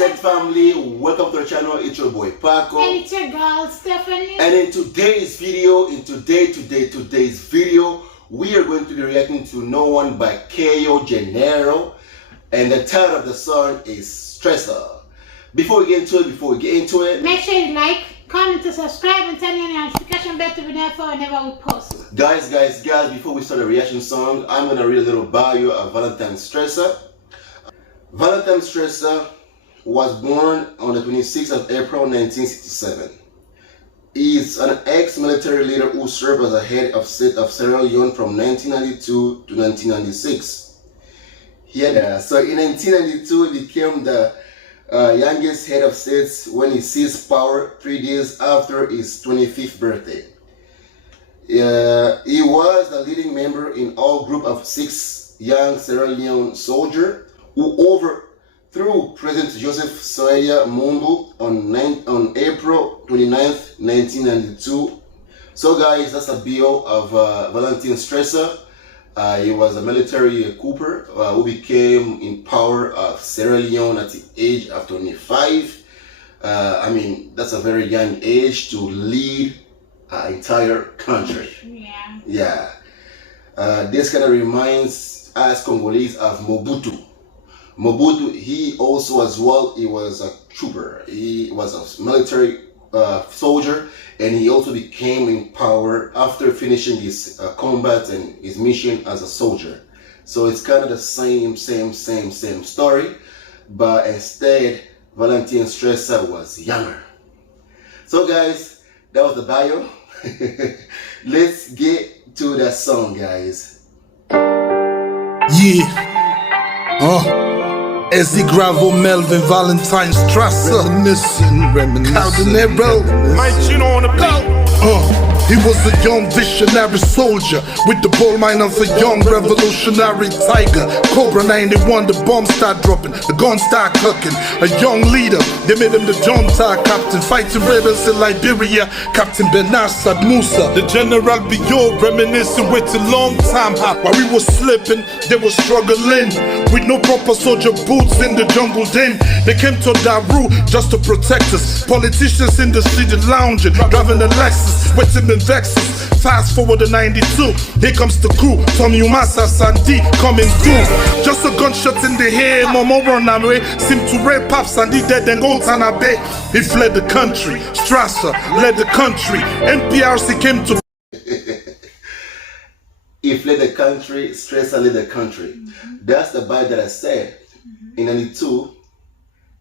Z family, welcome to our channel. It's your boy Paco. And it's your girl Stephanie. And in today's video, today's video, we are going to be reacting to No One by Kao Denero. And the title of the song is Strasser. Before we get into it, make sure you like, comment, and subscribe, and turn on your notification bell to be notified whenever we post. Guys, before we start the reaction song, I'm going to read a little bio of Valentine Strasser. Valentine Strasser was born on the 26th of April 1967. He is an ex-military leader who served as a head of state of Sierra Leone from 1992 to 1996. So in 1992, he became the youngest head of state when he seized power 3 days after his 25th birthday. He was the leading member in all group of 6 young Sierra Leone soldiers who overthrew President Joseph Soelia Mumbu on April 29th, 1992. So guys, that's a bio of Valentine Strasser. He was a military coup who became in power of Sierra Leone at the age of 25. I mean, that's a very young age to lead an entire country. Yeah. This kind of reminds us Congolese of Mobutu. Mobutu, he also as well, he was a trooper. He was a military soldier, and he also became in power after finishing his combat and his mission as a soldier. So it's kind of the same story, but instead Valentine Strasser was younger. So guys, that was the bio. Let's get to the song, guys. Yeah. Ezzy Gravo, Melvin, Valentine Strasser, reminiscing, Kao Denero, on the beat. He was a young visionary soldier with the bold mind of a young revolutionary tiger. Cobra 91, the bombs start dropping, the guns start cooking. A young leader, they made him the Junta captain, fighting rebels in Liberia. Captain Bernard Sad Musa, the General Bio, reminiscing with a long time hop. While we were slipping, they were struggling with no proper soldier boots in the jungle. Then they came to Daru just to protect us. Politicians in the city lounging, driving a Lexus, waiting in Vexus. Fast forward to 92, here comes the crew. Tommy Umasa Sandy coming through. Just a gunshot in the head, Momo run away. Seem to rape Pop Sandy dead and go Tanabe. He fled the country, Strasser led the country. NPRC came to He fled the country, Strasser led the country. That's the bio that I said. In 92,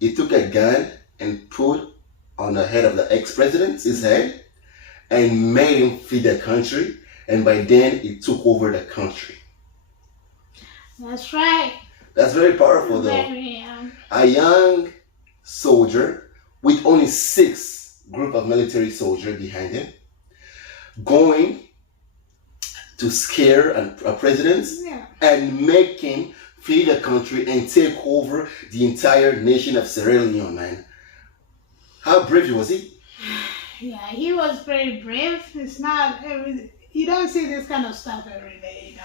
he took a gun and put on the head of the ex-president, his head, and made him flee the country, and by then he took over the country. That's right. That's very powerful though. A young soldier with only 6 group of military soldiers behind him, going to scare a president and make him flee the country and take over the entire nation of Sierra Leone, man. How brave was he? Yeah, he was very brave. It's not you don't see this kind of stuff every day, you know.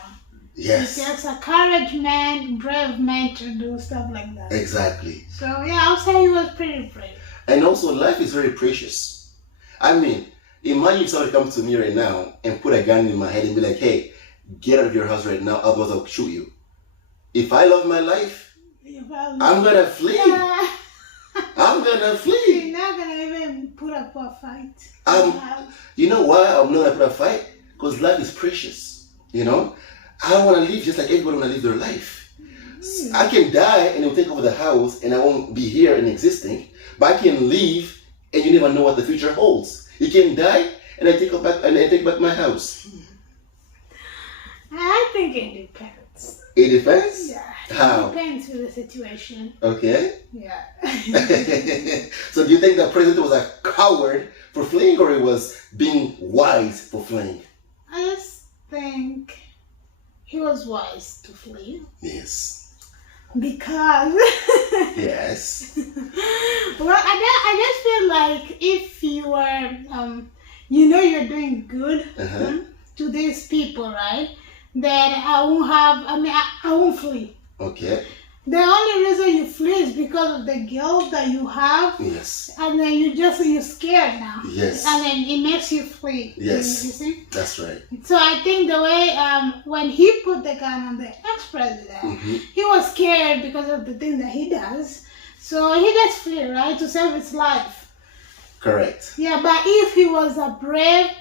Yes. It's just a courage man, brave man to do stuff like that. Exactly. So yeah, I'll say he was pretty brave. And also, life is very precious. I mean, imagine if somebody comes to me right now and put a gun in my head and be like, hey, get out of your house right now, otherwise I'll shoot you. If I love my life, I'm gonna flee. Yeah. I'm gonna flee. You're not gonna even put up a fight. You know why I'm not gonna put a fight? Because life is precious. You know, I want to live just like everybody want to live their life. I can die and they'll take over the house and I won't be here and existing. But I can leave and you never know what the future holds. You can die and I take back my house. I think it depends. It depends? Yeah. How? It depends with the situation. Okay. Yeah. So do you think the president was a coward for fleeing, or he was being wise for fleeing? I just think he was wise to flee. Yes. Because yes. Well, I just feel like if you are you're doing good to these people, right? Then I won't flee. Okay. the only reason you flee is because of the guilt that you have. Yes. And then you're scared now. Yes. And then it makes you flee. Yes. You see? That's right. So I think the way when he put the gun on the ex-president, he was scared because of the thing that he does. So he just flee, right, to save his life. Correct. Yeah, but if he was a brave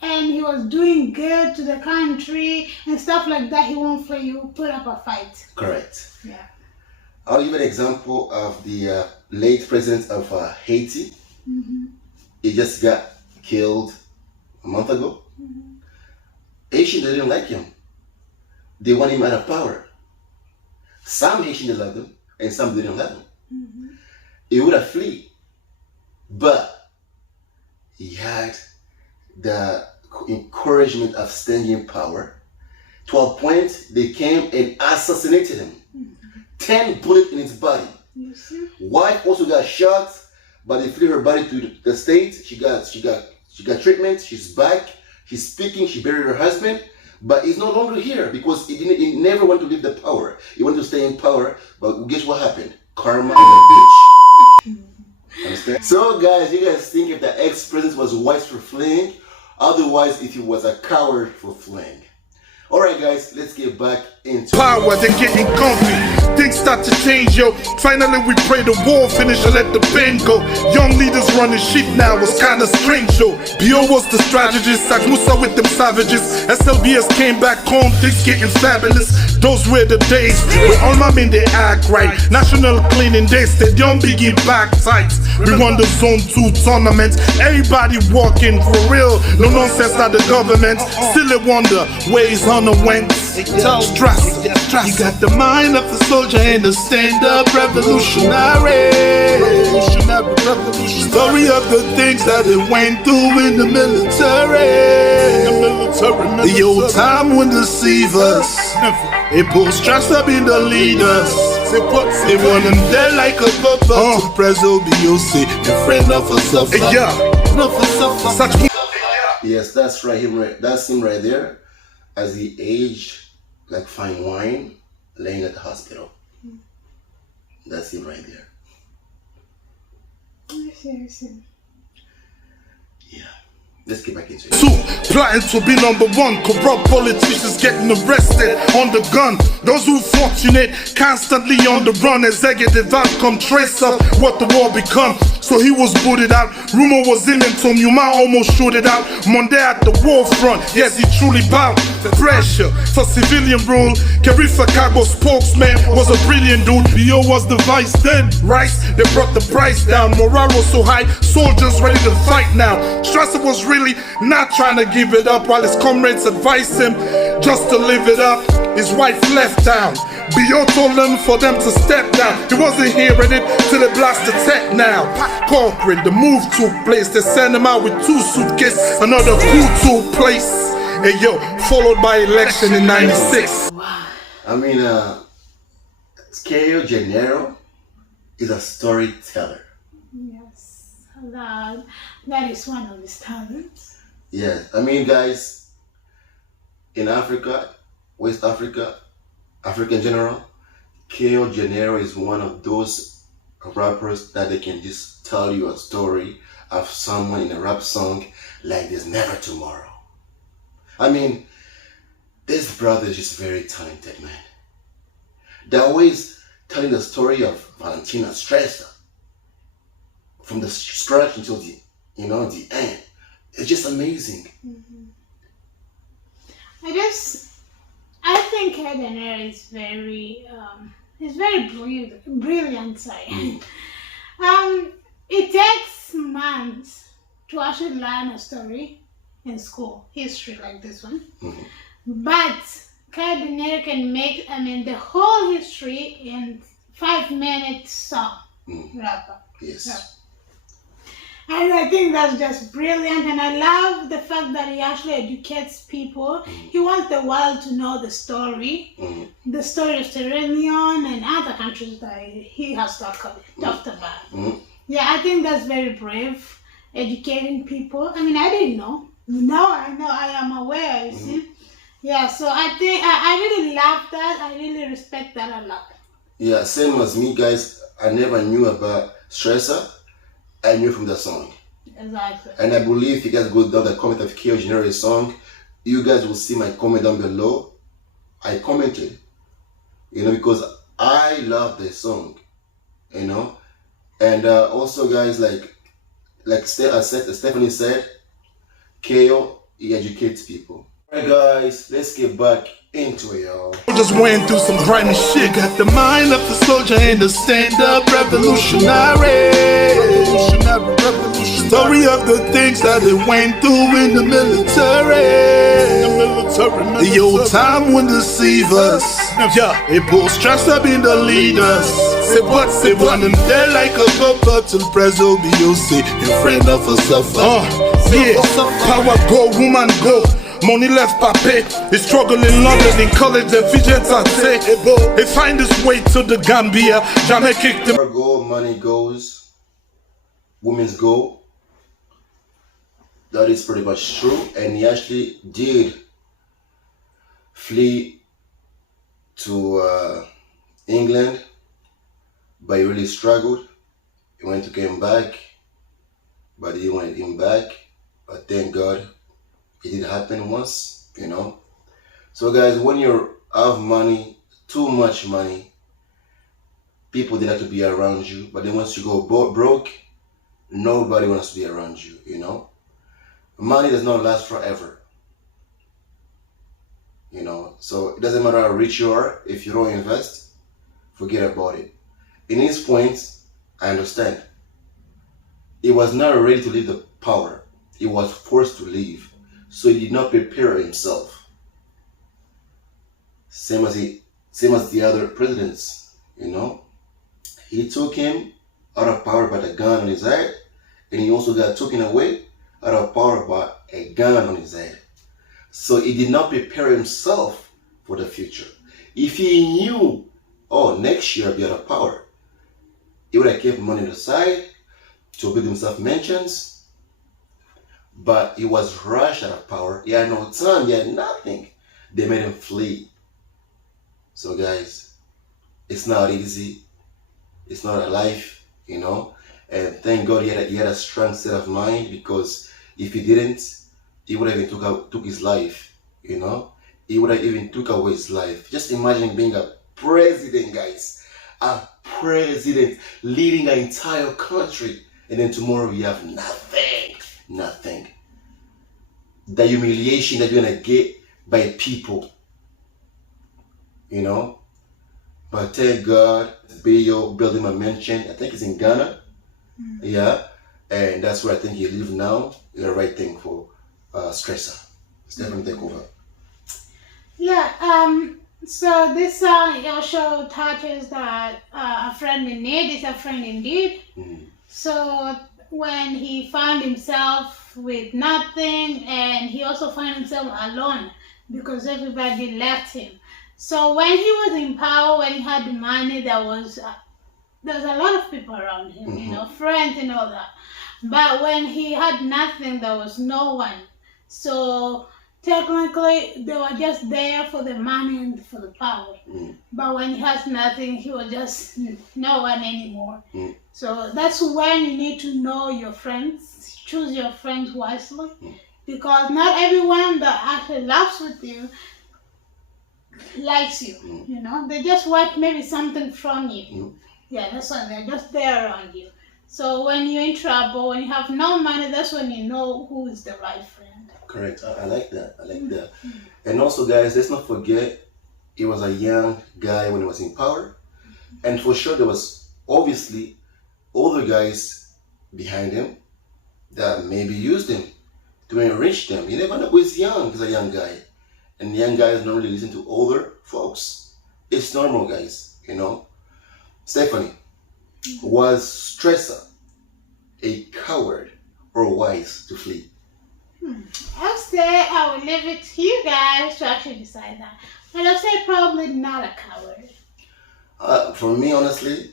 and he was doing good to the country and stuff like that, he won't flee. He will put up a fight. Correct. Yeah. I'll give an example of the late president of Haiti. He just got killed a month ago. Haitians didn't like him. They want him out of power. Some Haitians loved him and some didn't love him. He would have fled, but he had the encouragement of staying in power. To a point, they came and assassinated him. 10 bullets in his body. You see? Wife also got shot, but they flew her body to the States. She got treatment. She's back. She's speaking. She buried her husband, but he's no longer here because he never wanted to leave the power. He wanted to stay in power, but guess what happened? Karma and a bitch. Understand? So guys, you guys think if the ex-president was wise for fleeing, otherwise if he was a coward for fleeing. Alright guys, let's get back into power, they're getting comfy. Things start to change, yo. Finally we pray the war finish and let the pain go. Young leaders running shit now was kinda strange, yo. Bio was the strategist, Saj Musa with them savages. SLBS came back home, things getting fabulous. Those were the days where all my men they act right. National cleaning day, stadium begin back tight. We won the zone 2 tournament. Everybody walking for real. No nonsense at the government. Still a wonder where his honor went. Strasser, you got the mind of a soldier and a stand-up revolutionary. Story of the things that it went through in the military. The old time wouldn't deceive us. It put Strasser in the leaders. They want him there like a bubba to Prezo BOC, the friend of a suffer. Yes, that's right. That's him right there. As he aged like fine wine, laying at the hospital. That's him right there. I see. Yeah. Let's get back into it. 2, plotting to be number 1. Corrupt politicians getting arrested on the gun. Those who fortunate, constantly on the run. Executive outcome, trace up what the war become. So he was booted out. Rumor was in and Tom Yuma almost shot it out. Monday at the war front, yes he truly bowed. Pressure for civilian rule. Karifa Cargo spokesman was a brilliant dude. Bio was the vice then. Rice, they brought the price down. Morale was so high, soldiers ready to fight now. Strasser was really not trying to give it up while his comrades advised him just to live it up. His wife left town. Bio told them for them to step down. He wasn't hearing it till they blast the tech now. Corporate, the move took place. They sent him out with 2 suitcases. Another coup took place. Hey yo, followed by election in '96. I mean, Kao Denero is a storyteller. Yes, that is one of his talents. Yeah, I mean, guys, in Africa, West Africa, Africa in general, Kao Denero is one of those rappers that they can just tell you a story of someone in a rap song like there's never tomorrow. I mean, this brother is just very talented, man. They're always telling the story of Valentina Strasser from the start until the end. It's just amazing. I think Kao Denero is very brilliant. Sorry. It takes months to actually learn a story in school, history like this one. But Kao Denero can make, the whole history in 5-minute song. Rapper. Yes. Rapper. And I think that's just brilliant, and I love the fact that he actually educates people. He wants the world to know the story of Sierra Leone and other countries that he has talked about. Yeah, I think that's very brave, educating people. I mean, I didn't know. Now I know, I am aware, you see. Yeah, so I think I really love that. I really respect that a lot. Yeah, same as me, guys. I never knew about Strasser. I knew from the song. Exactly. And I believe if you guys go down the comment of Kao Denero song, you guys will see my comment down below. I commented, because I love the song, and also, guys, Stephanie said, Kao, he educates people. Alright, guys, let's get back into it, y'all. Just went through some grimy shit. Got the mind of the soldier and the stand-up revolutionary. Story of the things that they went through in the military. The old time wouldn't deceive us. Yeah, it pulls stress up in the leaders. Say what? Say one them there like a papa till Prezo B.O.C. in front of a suffer. Yeah, power go, woman go. Money left pape, he struggle in London, in college and fidget say he find his way to the Gambia, Jamaica kicked him. Power go, money goes, women's go. That is pretty much true, and he actually did flee to England, but he really struggled. He wanted to come back, but he wanted him back, but thank God it did happen once, So guys, when you have money, too much money, people they like to be around you, but then once you go broke, nobody wants to be around you, Money does not last forever, So it doesn't matter how rich you are, if you don't invest, forget about it. In his points, I understand. He was not ready to leave the power. He was forced to leave. So he did not prepare himself. Same as the other presidents, He took him out of power by the gun on his head, and he also got taken away out of power by a gun on his head. So he did not prepare himself for the future. If he knew, next year I'll be out of power, he would have kept money on the side to build himself mansions. But he was rushed out of power. He had no time. He had nothing. They made him flee. So guys, it's not easy. It's not a life, And thank God he had a strong set of mind, because if he didn't, he would have even took his life, He would have even took away his life. Just imagine being a president, guys. A president leading an entire country, and then tomorrow you have nothing. The humiliation that you're gonna get by people, But thank God, Bayo built him a mansion. I think it's in Ghana. Yeah, and that's where I think he lives now. The right thing for Strasser. Stephanie, take over. Yeah. So this song also touches that a friend in need is a friend indeed. So when he found himself with nothing, and he also found himself alone because everybody left him. So when he was in power, when he had the money, there was a lot of people around him, friends and all that. But when he had nothing, there was no one. So technically, they were just there for the money and for the power. But when he has nothing, he was just no one anymore. So that's when you need to know your friends. Choose your friends wisely. Because not everyone that actually laughs with you likes you. They just want maybe something from you. Yeah, that's why they're just there around you. So when you're in trouble, when you have no money, that's when you know who is the right friend. Correct. I like that. And also, guys, let's not forget, he was a young guy when he was in power. And for sure, there was obviously older guys behind him that maybe used him to enrich them. You never know who's young. He's a young guy. And young guys normally listen to older folks. It's normal, guys, Stephanie, was Strasser a coward or wise to flee? I'll say I will leave it to you guys to actually decide that. But I'll say probably not a coward. For me, honestly,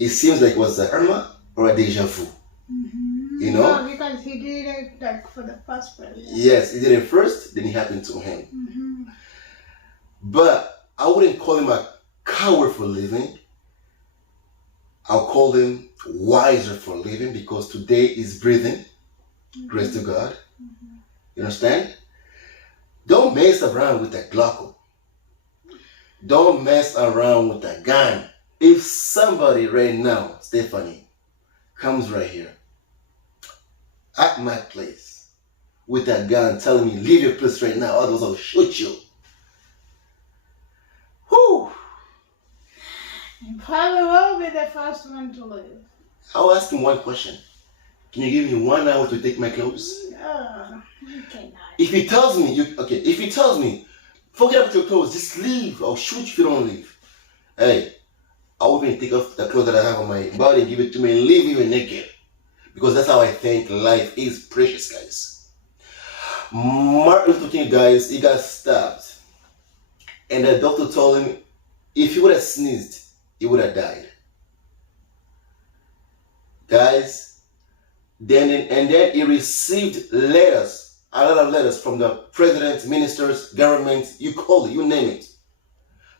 it seems like it was a Irma or a deja vu. No, because he did it for the first person. Yes, he did it first, then it happened to him. But I wouldn't call him a coward for living. I'll call them wiser for living because today is breathing. Grace to God. You understand? Don't mess around with a Glock. Don't mess around with a gun. If somebody right now, Stephanie, comes right here at my place with a gun telling me, leave your place right now, otherwise I'll shoot you. Whew. You probably will be the first one to leave. I'll ask him one question. Can you give me 1 hour to take my clothes? Okay, If he tells me, if he tells me, forget about your clothes, just leave, I'll shoot you if you don't leave. Hey, I will even take off the clothes that I have on my body and give it to me and leave even naked. Because that's how I think life is precious, guys. Martin Luther King, guys, he got stabbed. And the doctor told him, if he would have sneezed, he would have died. Guys, then he received letters, a lot of letters from the president, ministers, government, you call it, you name it.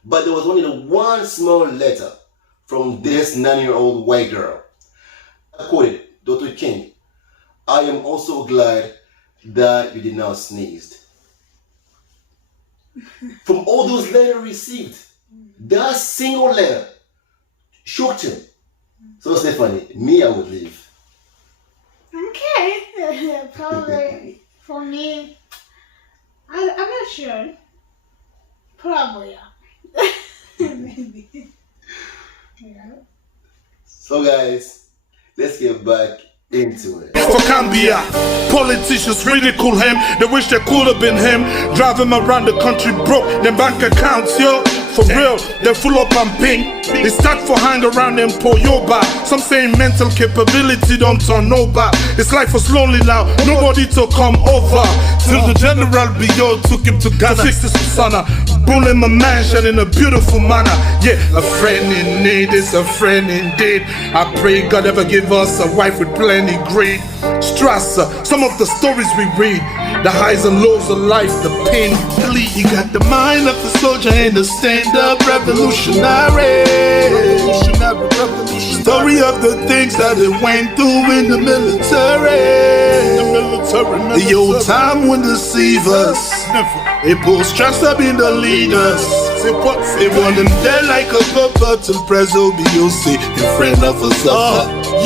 But there was only one small letter from this 9-year-old white girl. I quoted Dr. King, I am also glad that you did not sneeze. From all those letters received, that single letter shocked him. So Stephanie, me, I would leave. Okay, probably for me, I'm not sure. Probably, yeah. Maybe. Yeah. So guys, let's get back into it. For Cambia, politicians ridicule him. They wish they could have been him. Drive him around the country broke. Them bank accounts, yo, for real, they're full up on pink. They start for hang around them pour your bar. Some saying mental capability don't turn over. It's life was lonely now, nobody to come over. Till the General B.O. took him to Ghana to fix his persona. Bull him a mansion in a beautiful manner. Yeah, a friend in need is a friend indeed. I pray God ever give us a wife with plenty greed. Strasser, some of the stories we read, the highs and lows of life, the pain we bleed. He got the mind of a soldier and a stand-up revolutionary. Story of the things that it went through in the military. The old time wouldn't deceive us. It pulls Strasser being the leaders. They want them dead like a puppet till Prezo B.O.C. in front of us.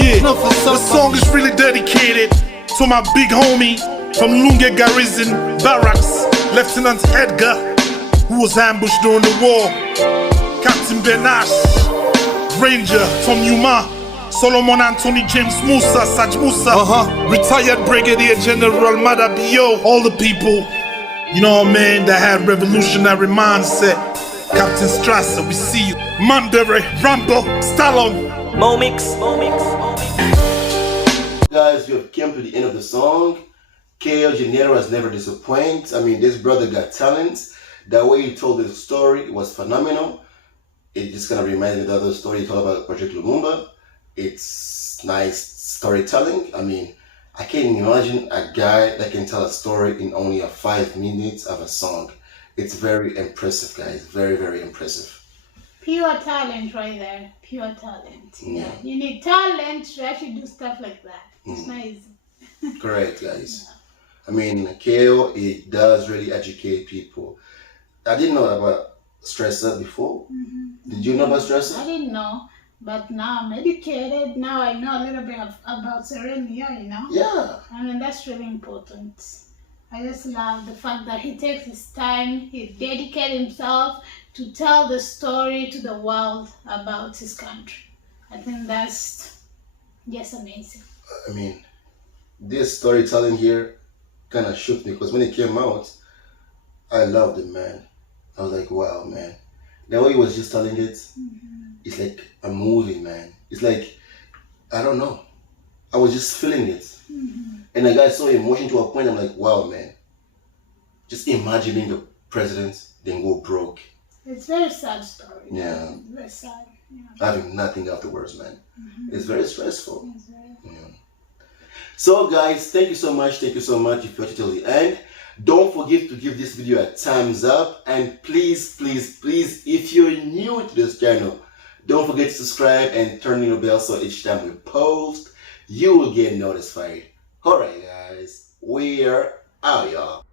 Yeah, the song is really dedicated to my big homie from Lunge Garrison Barracks, Lieutenant Edgar, who was ambushed during the war. Captain Benash, Ranger from Yuma, Solomon Anthony James Musa, Saj Musa, retired Brigadier General Mada B.O. All the people, you know what I mean, that had revolutionary mindset. Captain Strasser, we see you. Mandere, Rambo, Stallone. Momix. Guys, we have come to the end of the song. Kao Denero has never disappointed. I mean, this brother got talent. The way he told the story was phenomenal. It just kind of reminds me of the other story he told about Project Lumumba. It's nice storytelling. I mean, I can't imagine a guy that can tell a story in only 5 minutes of a song. It's very impressive, guys. Very, very impressive. Pure talent right there. Pure talent. Yeah. You need talent to actually do stuff like that. It's not easy. Correct, guys. Yeah. I mean, Kao, it does really educate people. I didn't know about Strasser before. Did you know about Strasser? I didn't know, but now I'm educated. Now I know a little bit about Sierra Leone, you know? Yeah. I mean, that's really important. I just love the fact that he takes his time, he dedicates himself to tell the story to the world about his country. I think that's just amazing. I mean, this storytelling here kind of shook me because when it came out, I loved it, man. I was like, wow, man. The way he was just telling it, it's like a movie, man. It's like, I don't know. I was just feeling it. And I got so emotional to a point, I'm like, wow, man. Just imagine being the president, then go broke. It's a very sad story. Yeah. It's very sad. Yeah. Having nothing afterwards, man. It's very stressful. It's very... Yeah. So, guys, thank you so much. Thank you so much if you watched till the end. Don't forget to give this video a thumbs up, and please, if you're new to this channel, don't forget to subscribe and turn on the bell so each time we post, you will get notified. Alright guys, we're out y'all.